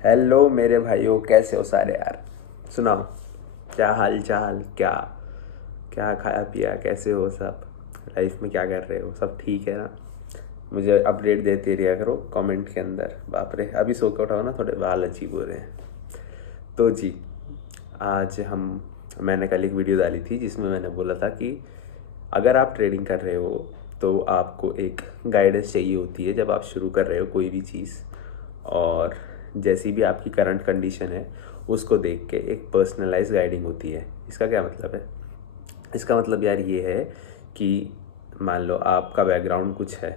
Hello मेरे भाइयों, कैसे हो सारे यार। सुनाओ, क्या हाल चाल, क्या क्या खाया पिया, कैसे हो सब। लाइफ में क्या कर रहे हो, सब ठीक है ना। मुझे अपडेट देते रहिया करो कमेंट के अंदर। बाप रे, अभी सो के उठाओ ना, थोड़े बाल अजीब हो रहे हैं। तो जी, आज मैंने कल एक वीडियो डाली थी जिसमें मैंने बोला था कि अगर आप ट्रेडिंग कर रहे हो तो आपको एक गाइडेंस चाहिए होती है जब आप शुरू कर रहे हो कोई भी चीज़। और जैसी भी आपकी करंट कंडीशन है उसको देख के एक पर्सनलाइज गाइडिंग होती है। इसका क्या मतलब है? इसका मतलब यार ये है कि मान लो आपका बैकग्राउंड कुछ है,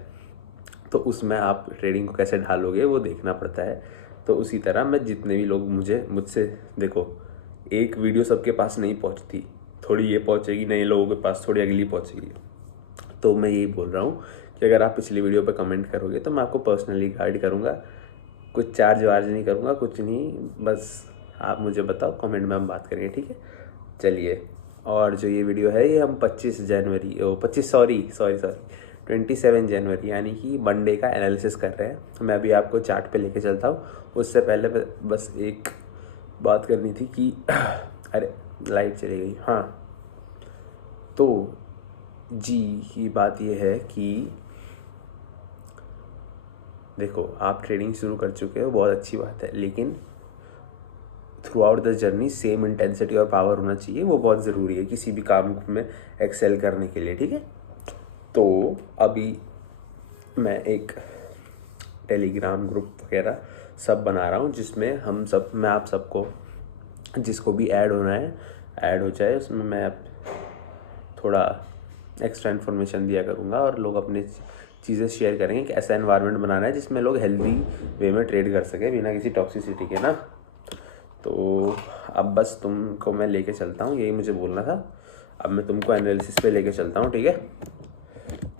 तो उसमें आप ट्रेडिंग को कैसे ढालोगे वो देखना पड़ता है। तो उसी तरह मैं जितने भी लोग मुझसे देखो, एक वीडियो सबके पास नहीं पहुंचती, थोड़ी ये पहुंचेगी नए लोगों के पास, थोड़ी अगली पहुंचेगी। तो मैं यही बोल रहा हूँ कि अगर आप पिछली वीडियो पर कमेंट करोगे तो मैं आपको पर्सनली गाइड करूँगा। कुछ चार्ज वार्ज नहीं करूँगा, कुछ नहीं, बस आप मुझे बताओ, कमेंट में हम बात करेंगे, ठीक है। चलिए, और जो ये वीडियो है ये हम 25 जनवरी, ओ 25, सॉरी सॉरी सॉरी 27 जनवरी यानी कि मंडे का एनालिसिस कर रहे हैं। मैं अभी आपको चार्ट पे लेके चलता हूँ। उससे पहले बस एक बात करनी थी कि अरे लाइट चली गई। हाँ, तो जी की बात ये है कि देखो, आप ट्रेडिंग शुरू कर चुके हो, बहुत अच्छी बात है, लेकिन through out the journey same intensity और पावर होना चाहिए। वो बहुत ज़रूरी है किसी भी काम में एक्सेल करने के लिए, ठीक है। तो अभी मैं एक टेलीग्राम ग्रुप वगैरह सब बना रहा हूँ जिसमें मैं आप सबको, जिसको भी ऐड होना है ऐड हो जाए। उसमें मैं थोड़ा एक्स्ट्रा इन्फॉर्मेशन दिया करूँगा और लोग अपने चीज़ें शेयर करेंगे कि ऐसा एनवायरनमेंट बनाना है जिसमें लोग हेल्दी वे में ट्रेड कर सकें बिना किसी टॉक्सिसिटी के ना। तो अब बस तुमको मैं लेके चलता हूँ, यही मुझे बोलना था। अब मैं तुमको एनालिसिस पे लेके चलता हूँ, ठीक है।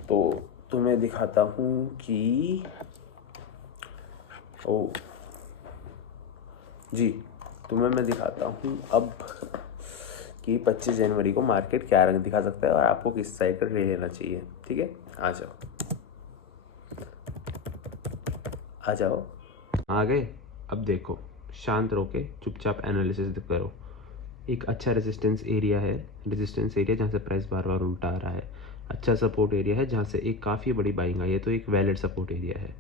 तो तुम्हें दिखाता हूँ कि ओ जी, तुम्हें मैं दिखाता हूँ अब कि 25 जनवरी को मार्केट क्या रंग दिखा सकता है और आपको किस साइड का ट्रेड लेना चाहिए, ठीक है। आ जाओ, आ जाओ। आ गए। अब देखो, शांत रहो के चुपचाप एनालिसिस करो। एक अच्छा रेजिस्टेंस एरिया है, जहाँ से प्राइस बार बार उल्टा आ रहा है। अच्छा सपोर्ट एरिया है जहाँ से एक काफ़ी बड़ी बाइंग आई है, तो एक वैलिड सपोर्ट एरिया है।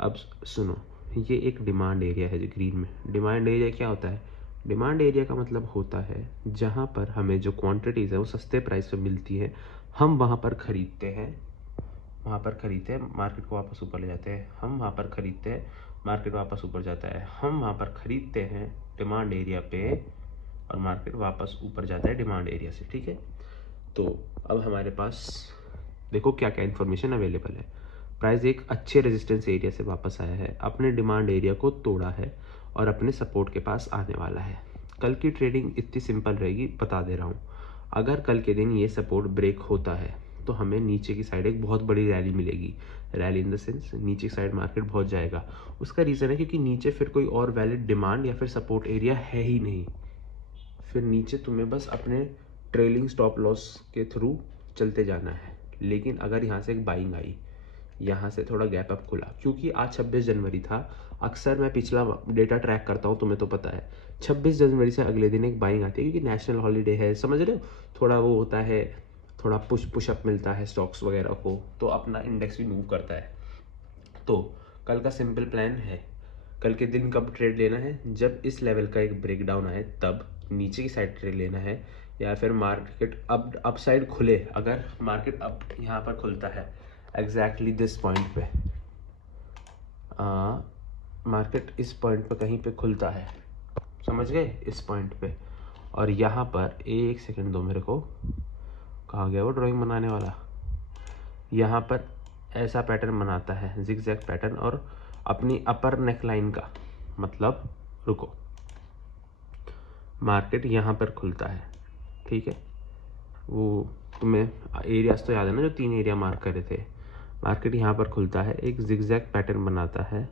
अब सुनो, ये एक डिमांड एरिया है जो ग्रीन में। डिमांड एरिया क्या होता है? डिमांड एरिया का मतलब होता है जहाँ पर हमें जो क्वांटिटीज़ है वो सस्ते प्राइस पे मिलती है, हम वहाँ पर ख़रीदते हैं, मार्केट को वापस ऊपर ले जाते हैं। हम वहाँ पर ख़रीदते हैं, मार्केट वापस ऊपर जाता है। हम वहाँ पर ख़रीदते हैं डिमांड एरिया पे और मार्केट वापस ऊपर जाता है डिमांड एरिया से, ठीक है। तो अब हमारे पास देखो क्या क्या इन्फॉर्मेशन अवेलेबल है। प्राइस एक अच्छे रेजिस्टेंस एरिया से वापस आया है, अपने डिमांड एरिया को तोड़ा है और अपने सपोर्ट के पास आने वाला है। कल की ट्रेडिंग इतनी सिंपल रहेगी, बता दे रहा हूँ। अगर कल के दिन ये सपोर्ट ब्रेक होता है तो हमें नीचे की साइड एक बहुत बड़ी रैली मिलेगी। रैली इन द सेंस नीचे की साइड मार्केट बहुत जाएगा। उसका रीज़न है क्योंकि नीचे फिर कोई और वैलिड डिमांड या फिर सपोर्ट एरिया है ही नहीं। फिर नीचे तुम्हें बस अपने ट्रेलिंग स्टॉप लॉस के थ्रू चलते जाना है। लेकिन अगर यहाँ से एक बाइंग आई, यहाँ से थोड़ा गैप अप खुला, क्योंकि आज 26 जनवरी था। अक्सर मैं पिछला डेटा ट्रैक करता हूँ, तुम्हें तो पता है। 26 जनवरी से अगले दिन एक बाइंग आती है क्योंकि नेशनल हॉलीडे है, समझ रहे हो। थोड़ा वो होता है, थोड़ा पुशअप मिलता है स्टॉक्स वगैरह को, तो अपना इंडेक्स भी मूव करता है। तो कल का सिंपल प्लान है, कल के दिन कब ट्रेड लेना है? जब इस लेवल का एक ब्रेकडाउन आए तब नीचे की साइड ट्रेड लेना है, या फिर मार्केट अप साइड खुले। अगर मार्केट अप यहाँ पर खुलता है एग्जैक्टली दिस पॉइंट पे, मार्केट इस पॉइंट पे कहीं पे खुलता है, समझ गए, इस पॉइंट पे। और यहाँ पर एक सेकंड दो मेरे को, कहाँ गया वो ड्राइंग बनाने वाला। यहाँ पर ऐसा पैटर्न बनाता है, जिगजैग पैटर्न, और अपनी अपर नेक लाइन का मतलब, रुको, मार्केट यहाँ पर खुलता है, ठीक है। वो तुम्हें एरियाज तो याद है ना, जो 3 एरिया मार्क करे थे। मार्केट यहाँ पर खुलता है, एक जिगजैग पैटर्न बनाता है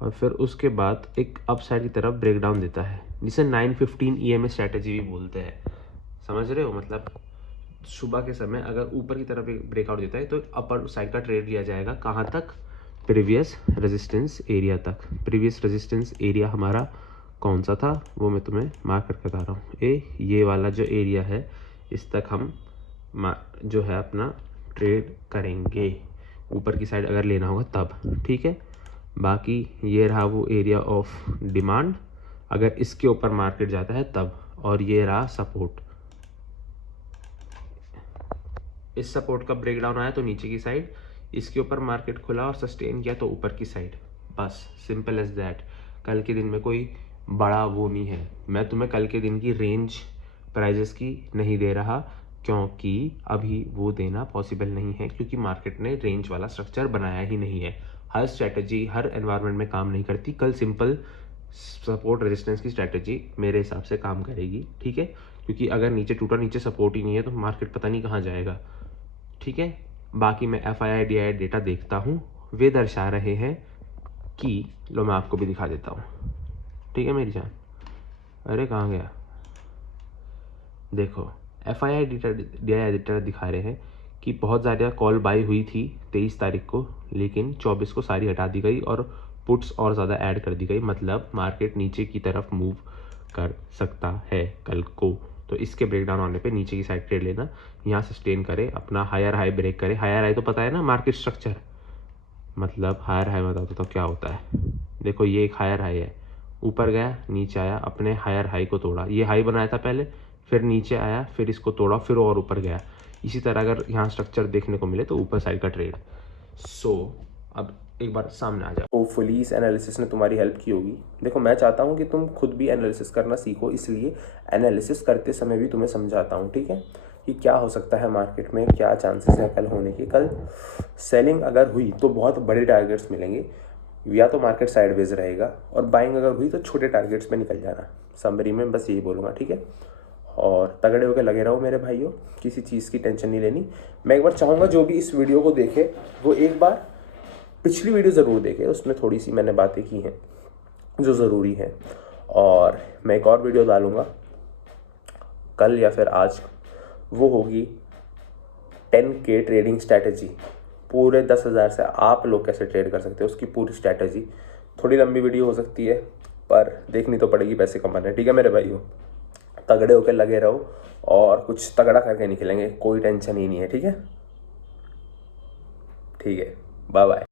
और फिर उसके बाद एक अपसाइड की तरफ ब्रेकडाउन देता है, जिसे 915 EMA स्ट्रैटेजी भी बोलते हैं। समझ रहे हो, मतलब सुबह के समय अगर ऊपर की तरफ एक ब्रेकआउट देता है तो अपर साइड का ट्रेड लिया जाएगा, कहाँ तक? प्रीवियस रेजिस्टेंस एरिया तक। प्रीवियस रेजिस्टेंस एरिया हमारा कौन सा था वो मैं तुम्हें मार्क करके बता रहा हूँ। ये वाला जो एरिया है इस तक हम जो है अपना ट्रेड करेंगे, ऊपर की साइड अगर लेना होगा तब, ठीक है। बाकी ये रहा वो एरिया ऑफ डिमांड, अगर इसके ऊपर मार्केट जाता है तब, और ये रहा सपोर्ट। इस सपोर्ट का ब्रेकडाउन आया तो नीचे की साइड, इसके ऊपर मार्केट खुला और सस्टेन किया तो ऊपर की साइड, बस सिंपल एज दैट। कल के दिन में कोई बड़ा वो नहीं है। मैं तुम्हें कल के दिन की रेंज प्राइजेस की नहीं दे रहा क्योंकि अभी वो देना पॉसिबल नहीं है, क्योंकि मार्केट ने रेंज वाला स्ट्रक्चर बनाया ही नहीं है। हर स्ट्रैटेजी हर एनवायरनमेंट में काम नहीं करती। कल सिंपल सपोर्ट रेजिस्टेंस की स्ट्रैटेजी मेरे हिसाब से काम करेगी, ठीक है। क्योंकि अगर नीचे टूटा, नीचे सपोर्ट ही नहीं है तो मार्केट पता नहीं कहाँ जाएगा, ठीक है। बाकी मैं FII DI डेटा देखता हूँ, वे दर्शा रहे हैं कि, लो मैं आपको भी दिखा देता हूँ, ठीक है मेरी जान। अरे कहाँ गया, देखो FII DI डेटा दिखा रहे हैं कि बहुत ज़्यादा कॉल बाई हुई थी 23 तारीख को, लेकिन 24 को सारी हटा दी गई और पुट्स और ज़्यादा ऐड कर दी गई। मतलब मार्केट नीचे की तरफ मूव कर सकता है कल को। तो इसके ब्रेकडाउन होने पे नीचे की साइड ट्रेड लेना, यहाँ सस्टेन करे, अपना हायर हाई ब्रेक करे। हायर हाई तो पता है ना मार्केट स्ट्रक्चर, मतलब हायर हाई बताता तो क्या होता है। देखो ये एक हायर हाई है, ऊपर गया नीचे आया, अपने हायर हाई को तोड़ा। ये हाई बनाया था पहले, फिर नीचे आया, फिर इसको तोड़ा, फिर और ऊपर गया। इसी तरह अगर यहाँ स्ट्रक्चर देखने को मिले तो ऊपर साइड का ट्रेड। अब एक बार सामने आ जाओ। होपफुली इस एनालिसिस ने तुम्हारी हेल्प की होगी। देखो मैं चाहता हूँ कि तुम खुद भी एनालिसिस करना सीखो, इसलिए एनालिसिस करते समय भी तुम्हें समझाता हूँ, ठीक है, कि क्या हो सकता है मार्केट में, क्या चांसेस है कल होने के। कल सेलिंग अगर हुई तो बहुत बड़े टारगेट्स मिलेंगे, या तो मार्केट साइडवेज रहेगा, और बाइंग अगर हुई तो छोटे टारगेट्स में निकल जाना। समरी में बस यही बोलूँगा, ठीक है। और तगड़े होकर लगे रहो मेरे भाइयों, किसी चीज़ की टेंशन नहीं लेनी। मैं एक बार चाहूँगा जो भी इस वीडियो को देखे वो एक बार पिछली वीडियो ज़रूर देखे, उसमें थोड़ी सी मैंने बातें की हैं जो ज़रूरी हैं। और मैं एक और वीडियो डालूँगा कल या फिर आज, वो होगी 10K ट्रेडिंग स्ट्रैटेजी। पूरे 10,000 से आप लोग कैसे ट्रेड कर सकते हो उसकी पूरी स्ट्रैटेजी। थोड़ी लंबी वीडियो हो सकती है पर देखनी तो पड़ेगी पैसे कमाने, ठीक है मेरे भाइयों। तगड़े होकर लगे रहो और कुछ तगड़ा करके निकलेंगे, कोई टेंशन ही नहीं है, ठीक है। ठीक है, बाय बाय।